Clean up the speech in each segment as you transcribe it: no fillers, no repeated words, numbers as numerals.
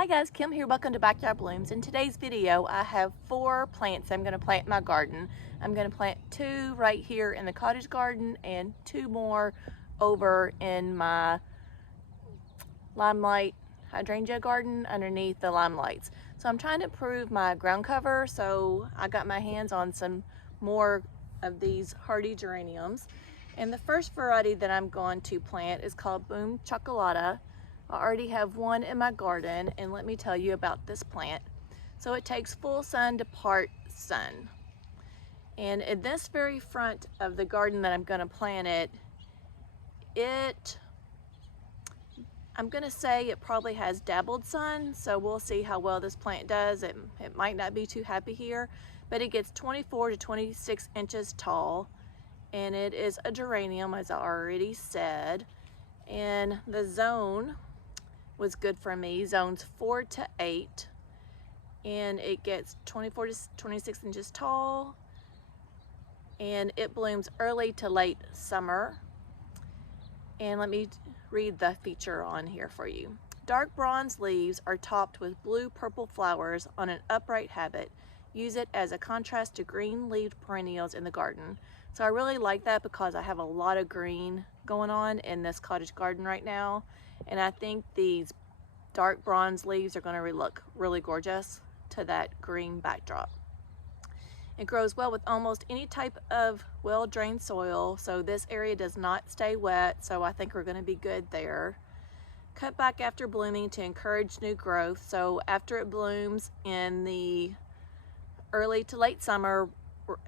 Hi guys, Kim here. Welcome to Backyard Blooms. In today's video, I have 4 plants I'm going to plant in my garden. I'm going to plant 2 right here in the cottage garden and 2 more over in my limelight hydrangea garden underneath the limelights. So I'm trying to improve my ground cover, so I got my hands on some more of these Hardy Geraniums. And the first variety that I'm going to plant is called Boom Chocolatta. I already have one in my garden, and let me tell you about this plant. So it takes full sun to part sun. And in this very front of the garden that I'm going to plant I'm going to say it probably has dabbled sun, so we'll see how well this plant does. It might not be too happy here, but it gets 24 to 26 inches tall, and it is a geranium, as I already said. And the zone was good for me, zones 4 to 8, and it gets 24 to 26 inches tall, and it blooms early to late summer. And let me read the feature on here for you. Dark bronze leaves are topped with blue-purple flowers on an upright habit. Use it as a contrast to green-leaved perennials in the garden. So I really like that because I have a lot of green going on in this cottage garden right now, and I think these dark bronze leaves are going to look really gorgeous to that green backdrop. It grows well with almost any type of well-drained soil, so this area does not stay wet, so I think we're going to be good there. Cut back after blooming to encourage new growth. So after it blooms in the early to late summer,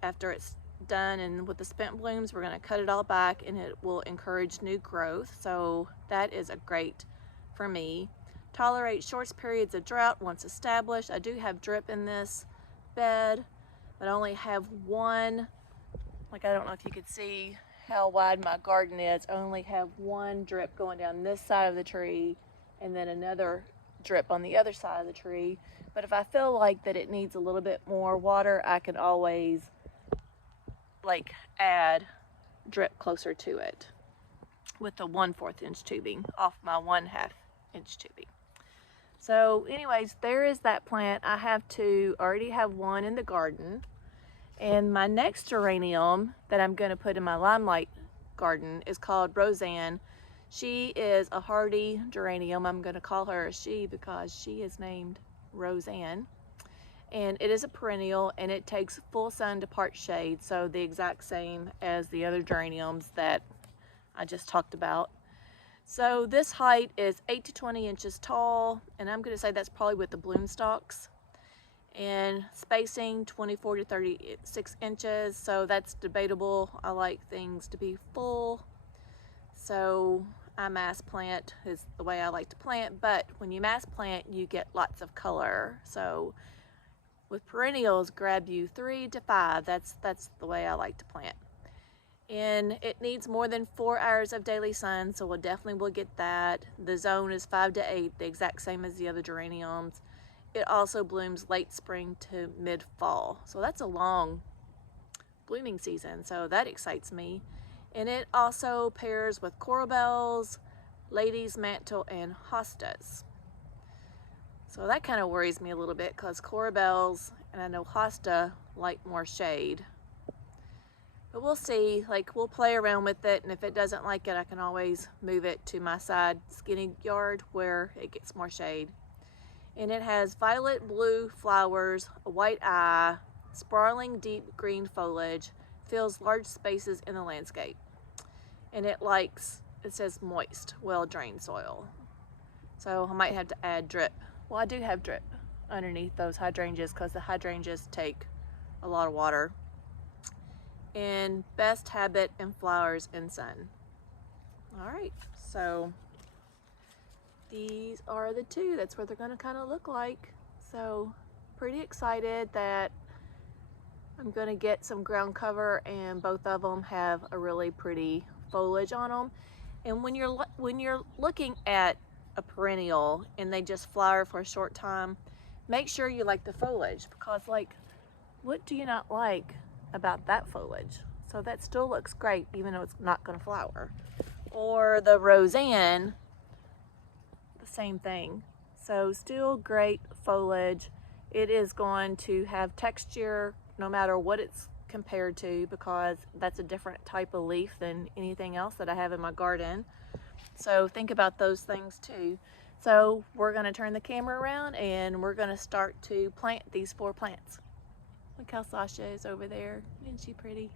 after it's done and with the spent blooms, we're going to cut it all back and it will encourage new growth. So that is a great for me. Tolerate short periods of drought once established. I do have drip in this bed, but I only have one. Like, I don't know if you could see how wide my garden is. I only have one drip going down this side of the tree and then another drip on the other side of the tree. But if I feel like that it needs a little bit more water, I can always like add drip closer to it with the 1/4 inch tubing off my 1/2 inch tubing. So anyways, there is that plant. I already have one in the garden. And my next geranium that I'm going to put in my limelight garden is called Rozanne. She is a hardy geranium. I'm going to call her a she because she is named Rozanne. And it is a perennial, and it takes full sun to part shade, so the exact same as the other geraniums that I just talked about. So this height is 8 to 20 inches tall, and I'm going to say that's probably with the bloom stalks. And spacing 24 to 36 inches, so that's debatable. I like things to be full, so I mass plant is the way I like to plant. But when you mass plant, you get lots of color. So with perennials, grab you 3 to 5. That's the way I like to plant. And it needs more than 4 hours of daily sun, so we'll definitely get that. The zone is 5 to 8, the exact same as the other geraniums. It also blooms late spring to mid-fall, so that's a long blooming season, so that excites me. And it also pairs with coral bells, lady's mantle, and hostas. So that kind of worries me a little bit because coral bells and I know hosta like more shade. But we'll see, like, we'll play around with it, and if it doesn't like it, I can always move it to my side skinny yard where it gets more shade. And it has violet blue flowers, a white eye, sprawling deep green foliage, fills large spaces in the landscape. And it says moist, well-drained soil. So I might have to add drip. Well, I do have drip underneath those hydrangeas because the hydrangeas take a lot of water. And best habit in flowers and sun. All right, so these are the 2. That's what they're going to kind of look like. So pretty excited that I'm going to get some ground cover, and both of them have a really pretty foliage on them. And when you're looking at a perennial and they just flower for a short time, make sure you like the foliage, because like, what do you not like about that foliage? So that still looks great even though it's not going to flower. Or the Rozanne, the same thing. So still great foliage. It is going to have texture no matter what it's compared to, because that's a different type of leaf than anything else that I have in my garden. So think about those things too. So we're going to turn the camera around and we're going to start to plant these 4 plants. Look how Sasha is over there. Isn't she pretty?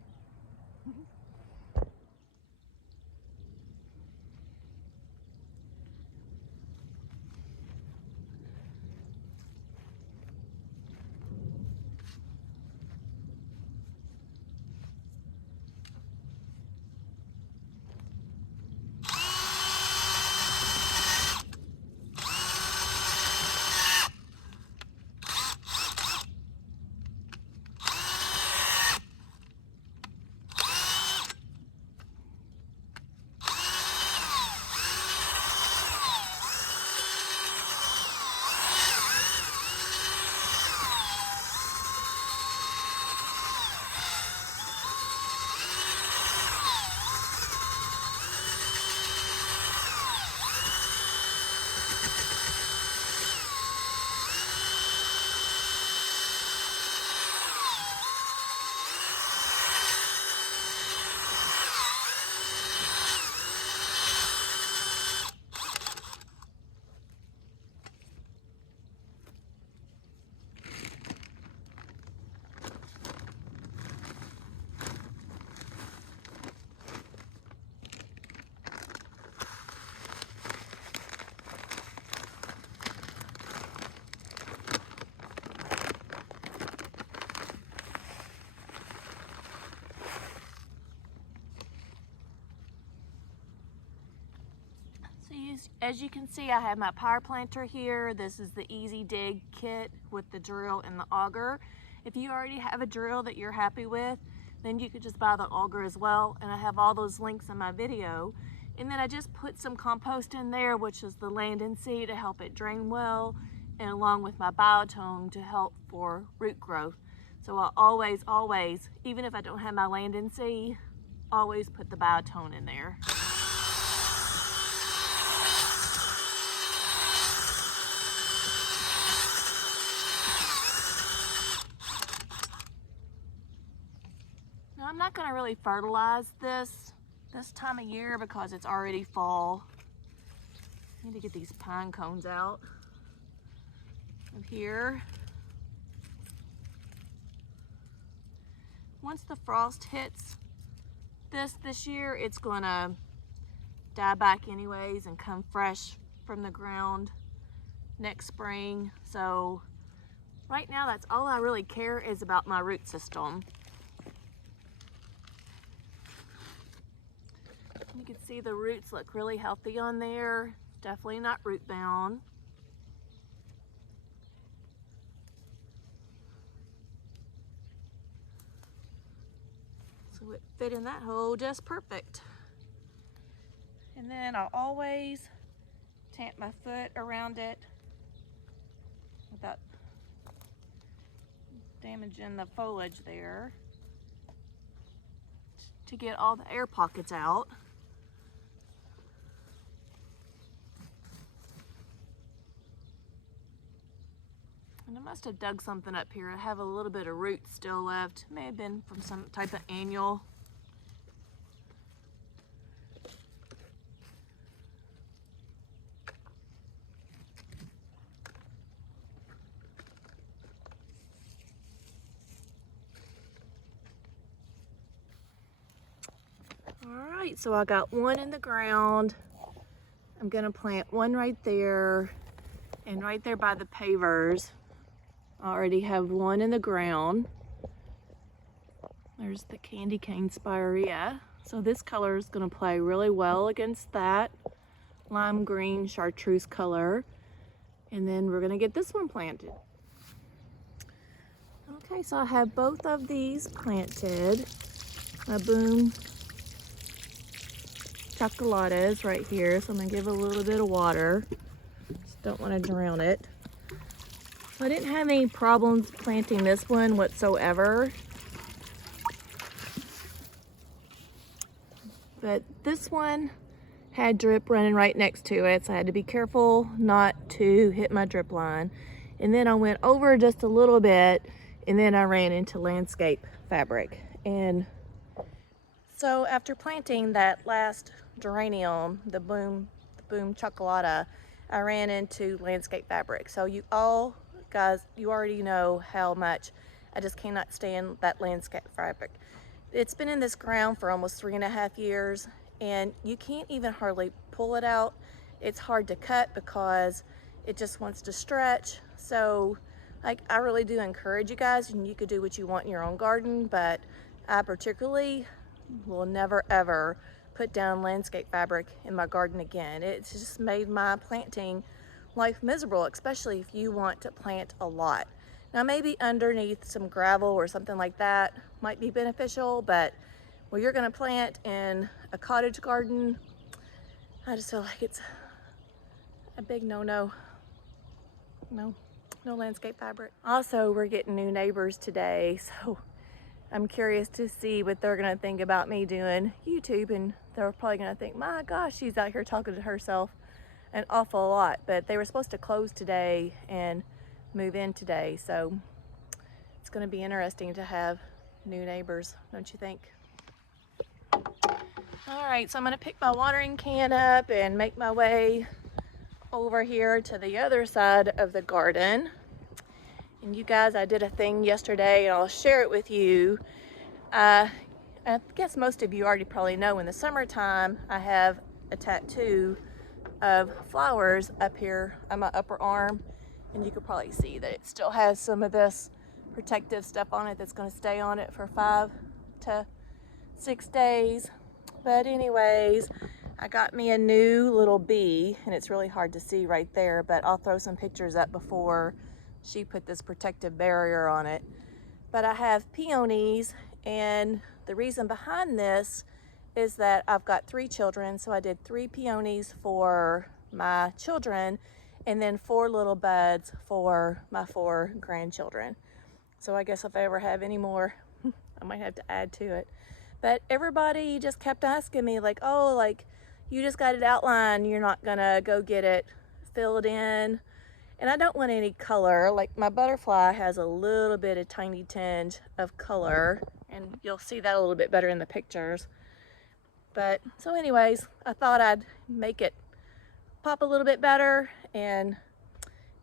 As you can see, I have my power planter here. This is the Easy Dig kit with the drill and the auger. If you already have a drill that you're happy with, then you could just buy the auger as well. And I have all those links in my video. And then I just put some compost in there, which is the land and seed to help it drain well, and along with my biotone to help for root growth. So I always, even if I don't have my land and seed, always put the biotone in there. Now I'm not going to really fertilize this time of year because it's already fall. I need to get these pine cones out of here. Once the frost hits this year, it's going to die back anyways and come fresh from the ground next spring. So right now, that's all I really care is about my root system. You can see the roots look really healthy on there. Definitely not root bound. So it fit in that hole just perfect. And then I'll always tamp my foot around it without damaging the foliage there to get all the air pockets out. And I must have dug something up here. I have a little bit of root still left. May have been from some type of annual. All right, so I got one in the ground. I'm gonna plant one right there, and right there by the pavers. I already have one in the ground. There's the candy cane spirea. So this color is going to play really well against that lime green chartreuse color. And then we're going to get this one planted. Okay, so I have both of these planted. My Boom Chocolatta is right here, so I'm going to give it a little bit of water. Just don't want to drown it. I didn't have any problems planting this one whatsoever. But this one had drip running right next to it, so I had to be careful not to hit my drip line. And then I went over just a little bit, and then I ran into landscape fabric. And so after planting that last geranium, the Boom Chocolatta, I ran into landscape fabric. So you all guys, you already know how much I just cannot stand that landscape fabric. It's been in this ground for almost 3.5 years, and you can't even hardly pull it out. It's hard to cut because it just wants to stretch. So like, I really do encourage you guys, and you could do what you want in your own garden, but I particularly will never ever put down landscape fabric in my garden again. It's just made my planting life miserable, especially if you want to plant a lot. Now maybe underneath some gravel or something like that might be beneficial, but when you're gonna plant in a cottage garden, I just feel like it's a big no-no. No landscape fabric. Also, we're getting new neighbors today, so I'm curious to see what they're gonna think about me doing YouTube, and they're probably gonna think, my gosh, she's out here talking to herself an awful lot. But they were supposed to close today and move in today, so it's gonna be interesting to have new neighbors, don't you think? All right, so I'm gonna pick my watering can up and make my way over here to the other side of the garden. And you guys, I did a thing yesterday, and I'll share it with you. I guess most of you already probably know, in the summertime I have a tattoo of flowers up here on my upper arm, and you can probably see that it still has some of this protective stuff on it that's going to stay on it for 5 to 6 days. But anyways, I got me a new little bee, and it's really hard to see right there, but I'll throw some pictures up before she put this protective barrier on it. But I have peonies, and the reason behind this is that I've got 3 children, so I did 3 peonies for my children, and then 4 little buds for my 4 grandchildren. So I guess if I ever have any more, I might have to add to it. But everybody just kept asking me, like, oh, like, you just got it outlined, you're not gonna go get it filled in. And I don't want any color. Like, my butterfly has a little bit of tiny tinge of color, and you'll see that a little bit better in the pictures. But so anyways, I thought I'd make it pop a little bit better and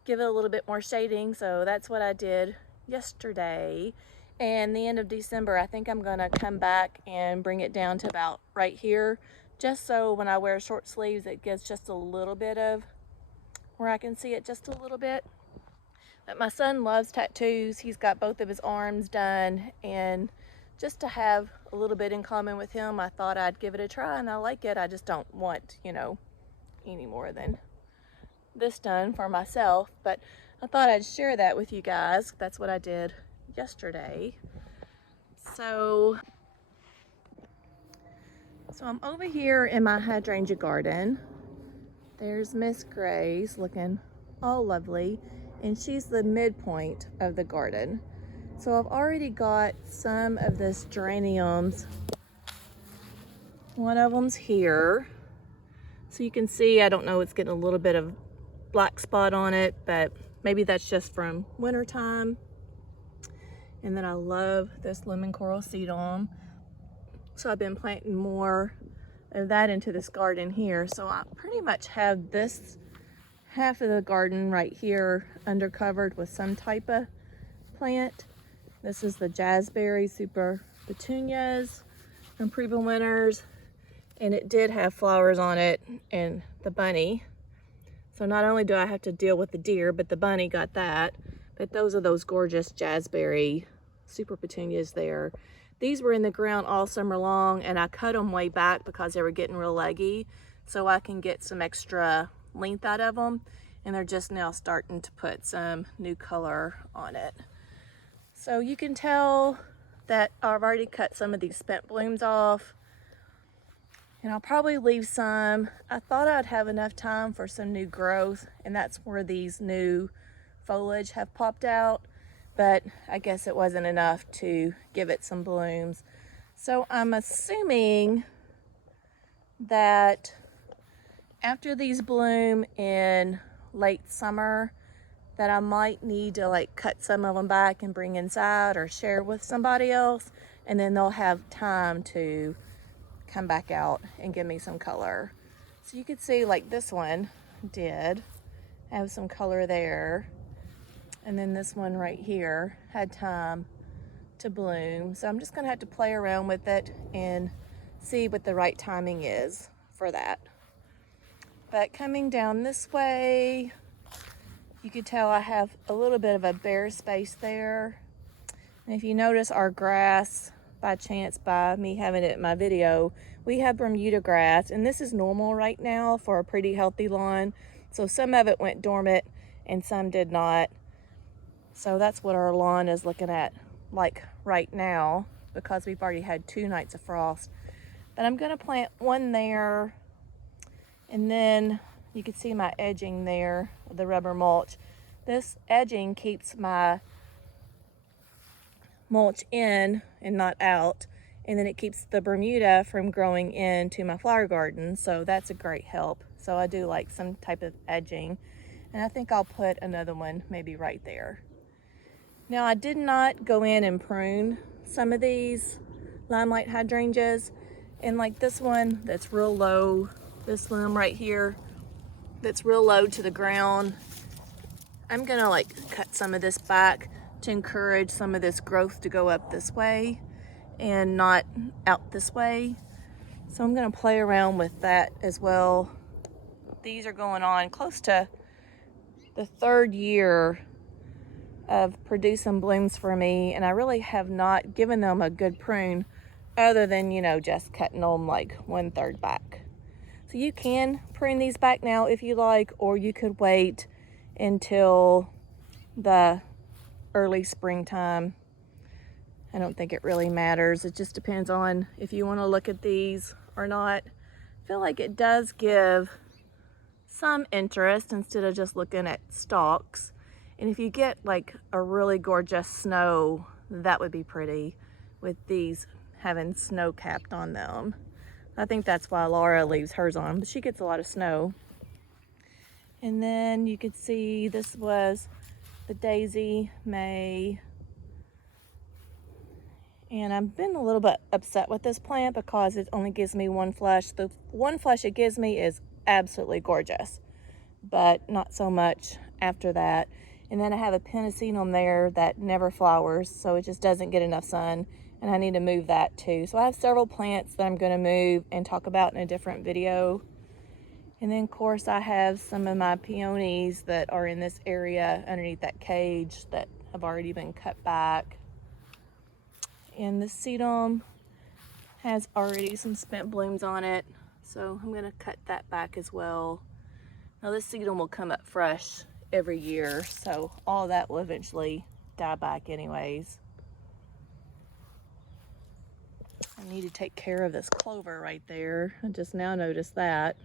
give it a little bit more shading. So that's what I did yesterday. And the end of December, I think I'm gonna come back and bring it down to about right here, just so when I wear short sleeves, it gives just a little bit of where I can see it just a little bit. But my son loves tattoos. He's got both of his arms done, and just to have a little bit in common with him, I thought I'd give it a try, and I like it. I just don't want, you know, any more than this done for myself. But I thought I'd share that with you guys. That's what I did yesterday. So I'm over here in my hydrangea garden. There's Miss Grace looking all lovely, and she's the midpoint of the garden. So I've already got some of this geraniums. One of them's here. So you can see, I don't know, it's getting a little bit of black spot on it, but maybe that's just from winter time. And then I love this lemon coral sedum. So I've been planting more of that into this garden here. So I pretty much have this half of the garden right here undercovered with some type of plant. This is the Jazzberry Super Petunias from Proven Winners, and it did have flowers on it, and the bunny. So not only do I have to deal with the deer, but the bunny got that. But those are those gorgeous Jazzberry Super Petunias there. These were in the ground all summer long, and I cut them way back because they were getting real leggy, so I can get some extra length out of them, and they're just now starting to put some new color on it. So you can tell that I've already cut some of these spent blooms off, and I'll probably leave some. I thought I'd have enough time for some new growth, and that's where these new foliage have popped out, but I guess it wasn't enough to give it some blooms. So I'm assuming that after these bloom in late summer, that I might need to like cut some of them back and bring inside or share with somebody else, and then they'll have time to come back out and give me some color. So you can see like this one did have some color there, and then this one right here had time to bloom. So I'm just gonna have to play around with it and see what the right timing is for that. But coming down this way, you can tell I have a little bit of a bare space there. And if you notice our grass, by chance, by me having it in my video, we have Bermuda grass, and this is normal right now for a pretty healthy lawn. So some of it went dormant and some did not. So that's what our lawn is looking at like right now, because we've already had 2 nights of frost. But I'm gonna plant one there, and then you can see my edging there, the rubber mulch. This edging keeps my mulch in and not out, and then it keeps the Bermuda from growing into my flower garden, so that's a great help. So I do like some type of edging, and I think I'll put another one maybe right there. Now, I did not go in and prune some of these limelight hydrangeas, and like this one that's real low, this limb right here that's real low to the ground, I'm gonna like cut some of this back to encourage some of this growth to go up this way and not out this way. So I'm gonna play around with that as well. These are going on close to the 3rd year of producing blooms for me, and I really have not given them a good prune other than, you know, just cutting them like 1/3 back. So you can prune these back now if you like, or you could wait until the early springtime. I don't think it really matters. It just depends on if you want to look at these or not. I feel like it does give some interest instead of just looking at stalks. And if you get like a really gorgeous snow, that would be pretty with these having snow capped on them. I think that's why Laura leaves hers on, but she gets a lot of snow. And then you could see this was the Daisy May. And I've been a little bit upset with this plant because it only gives me 1 flush. The 1 flush it gives me is absolutely gorgeous, but not so much after that. And then I have a Pennisetum there that never flowers, so it just doesn't get enough sun, and I need to move that too. So I have several plants that I'm gonna move and talk about in a different video. And then of course I have some of my peonies that are in this area underneath that cage that have already been cut back. And the sedum has already some spent blooms on it, so I'm gonna cut that back as well. Now this sedum will come up fresh every year, so all that will eventually die back anyways. I need to take care of this clover right there. I just now noticed that.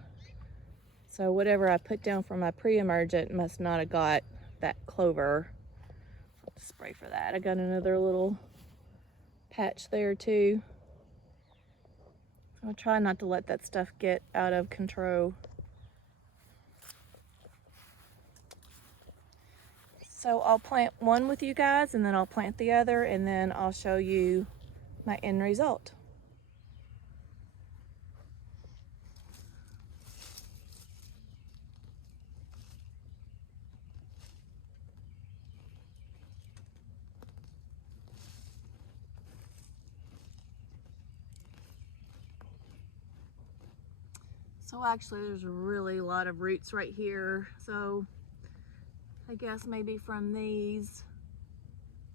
So whatever I put down for my pre-emergent must not have got that clover. I'll spray for that. I got another little patch there too. I'll try not to let that stuff get out of control. So I'll plant one with you guys, and then I'll plant the other, and then I'll show you my end result. So actually there's really a lot of roots right here. So I guess maybe from these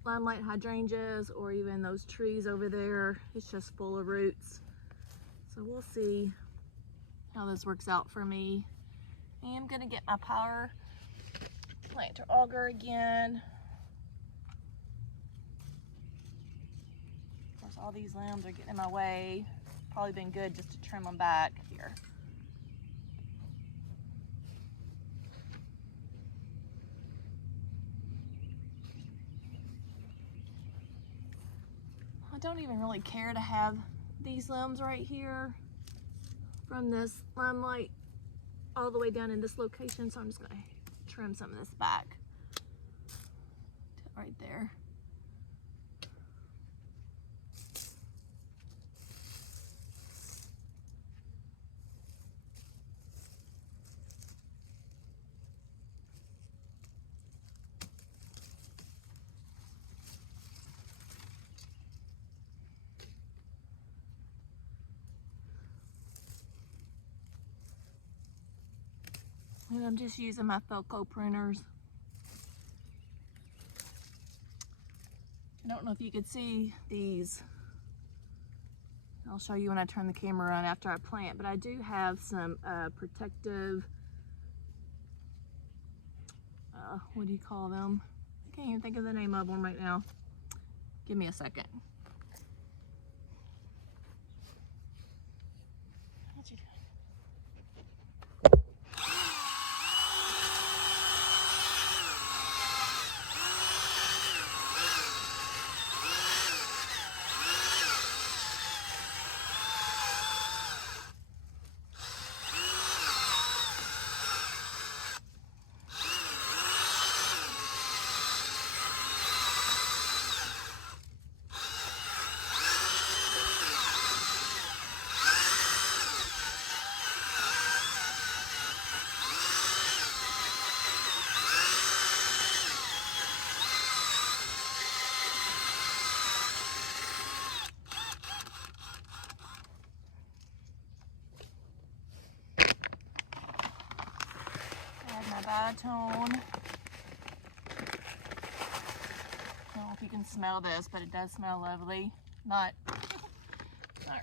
limelight hydrangeas or even those trees over there, it's just full of roots. So we'll see how this works out for me. I am gonna get my power planter auger again. Of course, all these limbs are getting in my way. Probably been good just to trim them back here. I don't even really care to have these limbs right here from this limelight all the way down in this location, so I'm just gonna trim some of this back. Right there. And I'm just using my Felco pruners. I don't know if you could see these. I'll show you when I turn the camera on after I plant, but I do have some protective, what do you call them? I can't even think of the name of them right now. Give me a second. What you doing? Tone. I don't know if you can smell this, but it does smell lovely. Not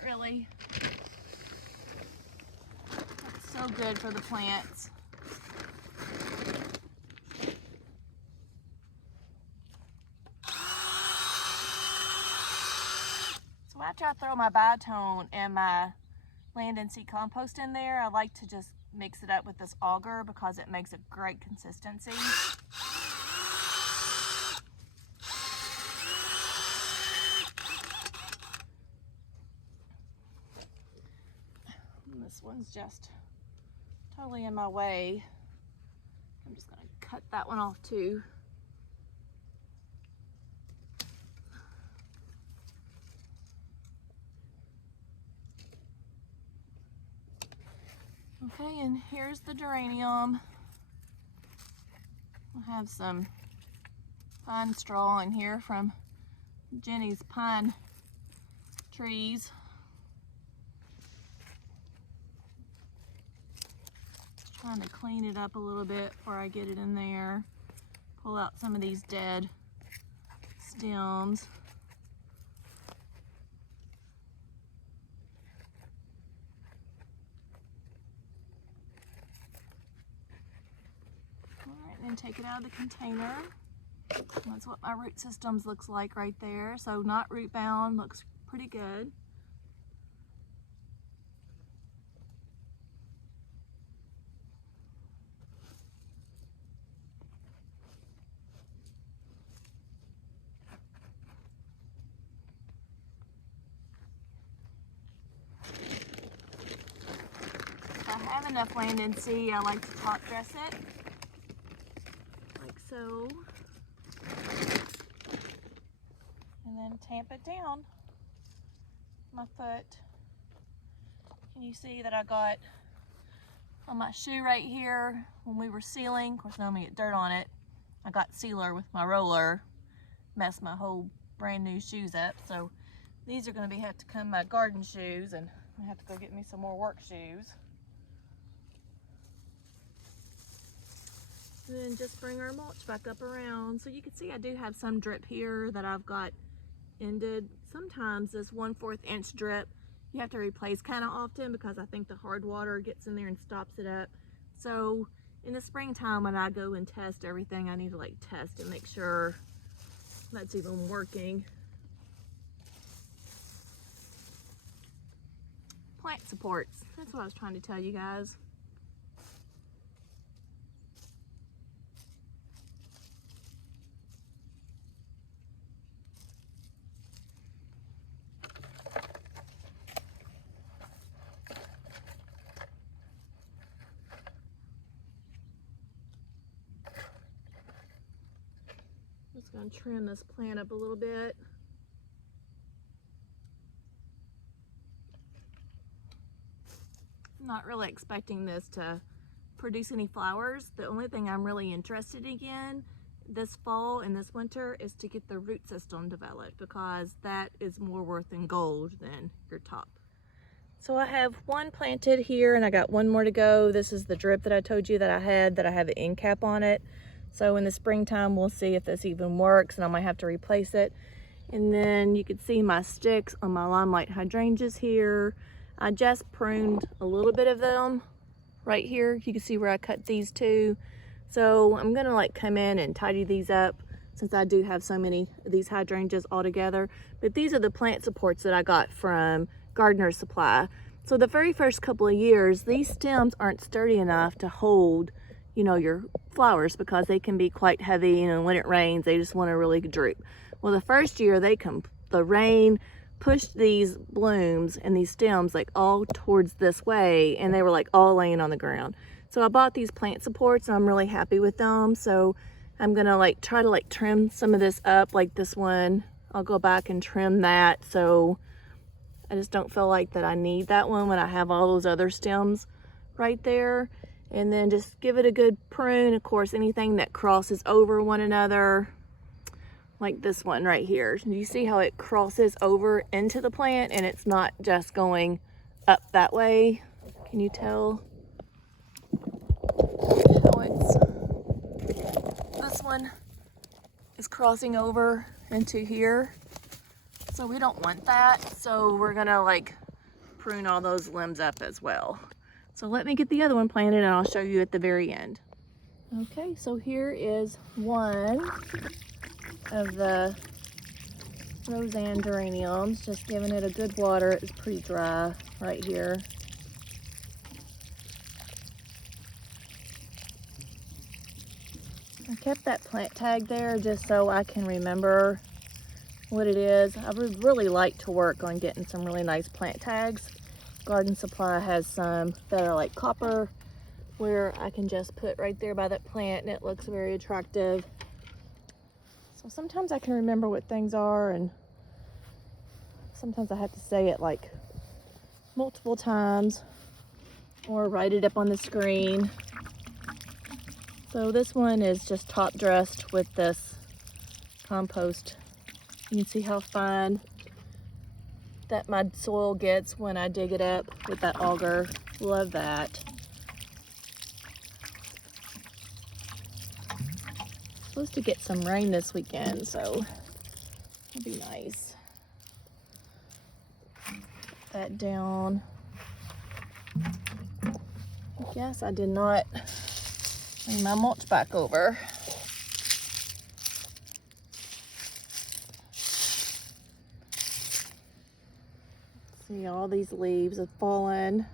really. It's so good for the plants. So after I throw my biotone and my land and seed compost in there, I like to just mix it up with this auger because it makes a great consistency. And this one's just totally in my way. I'm just gonna cut that one off too. Okay, and here's the geranium. I have some pine straw in here from Jenny's pine trees. Trying to clean it up a little bit before I get it in there. Pull out some of these dead stems. And take it out of the container. That's what my root systems looks like right there. So not root bound, looks pretty good. If I have enough land and seed, I like to top dress it. So, and then tamp it down my foot. Can you see that I got on my shoe right here when we were sealing? Of course, now I'm gonna get dirt on it. I got sealer with my roller, messed my whole brand new shoes up. So these are gonna have to come my garden shoes, and I have to go get me some more work shoes. Then just bring our mulch back up around. So you can see I do have some drip here that I've got ended. Sometimes this 1/4 inch drip you have to replace kind of often because I think the hard water gets in there and stops it up. So in the springtime when I go and test everything, I need to like test and make sure that's even working. Plant supports, that's what I was trying to tell you guys. Just gonna trim this plant up a little bit. I'm not really expecting this to produce any flowers. The only thing I'm really interested in this fall and this winter is to get the root system developed, because that is more worth in gold than your top. So I have one planted here and I got one more to go. This is the drip that I told you that I have an end cap on it. So in the springtime, we'll see if this even works, and I might have to replace it. And then you can see my sticks on my limelight hydrangeas here. I just pruned a little bit of them right here. You can see where I cut these two. So I'm gonna like come in and tidy these up, since I do have so many of these hydrangeas all together. But these are the plant supports that I got from GARDNER supply. So the very first couple of years, these stems aren't sturdy enough to hold, you know, your flowers, because they can be quite heavy, and when it rains, they just want to really droop. Well, the first year the rain pushed these blooms and these stems like all towards this way, and they were like all laying on the ground. So I bought these plant supports and I'm really happy with them. So I'm gonna like try to like trim some of this up, like this one. I'll go back and trim that. So I just don't feel like that I need that one when I have all those other stems right there. And then just give it a good prune. Of course, anything that crosses over one another, like this one right here. You see how it crosses over into the plant and it's not just going up that way? Can you tell how this one is crossing over into here? So we don't want that. So we're gonna like prune all those limbs up as well. So let me get the other one planted and I'll show you at the very end. Okay, so here is one of the Rozanne geraniums, just giving it a good water. It's pretty dry right here. I kept that plant tag there just so I can remember what it is. I would really like to work on getting some really nice plant tags. Garden Supply has some that are like copper, where I can just put right there by that plant and it looks very attractive. So sometimes I can remember what things are, and sometimes I have to say it like multiple times or write it up on the screen. So this one is just top dressed with this compost. You can see how fine that my soil gets when I dig it up with that auger. Love that. Supposed to get some rain this weekend, so it'll be nice. Put that down. I guess I did not bring my mulch back over. See, all these leaves have fallen.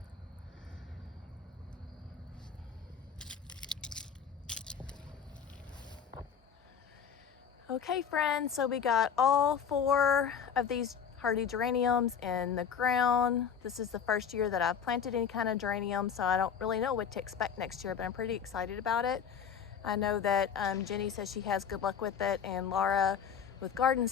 Okay friends, so we got all 4 of these hardy geraniums in the ground. This is the first year that I've planted any kind of geranium, so I don't really know what to expect next year, but I'm pretty excited about it. I know that Jenny says she has good luck with it, and Laura with Garden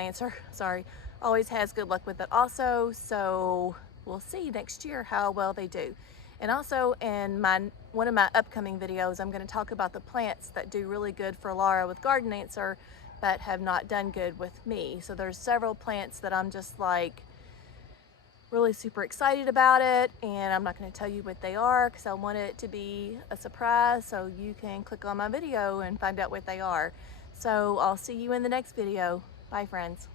Answer, sorry, always has good luck with it also. So we'll see next year how well they do. And also in one of my upcoming videos, I'm going to talk about the plants that do really good for Laura with Garden Answer, but have not done good with me. So there's several plants that I'm just like really super excited about it, and I'm not going to tell you what they are because I want it to be a surprise, so you can click on my video and find out what they are. So I'll see you in the next video. Bye friends.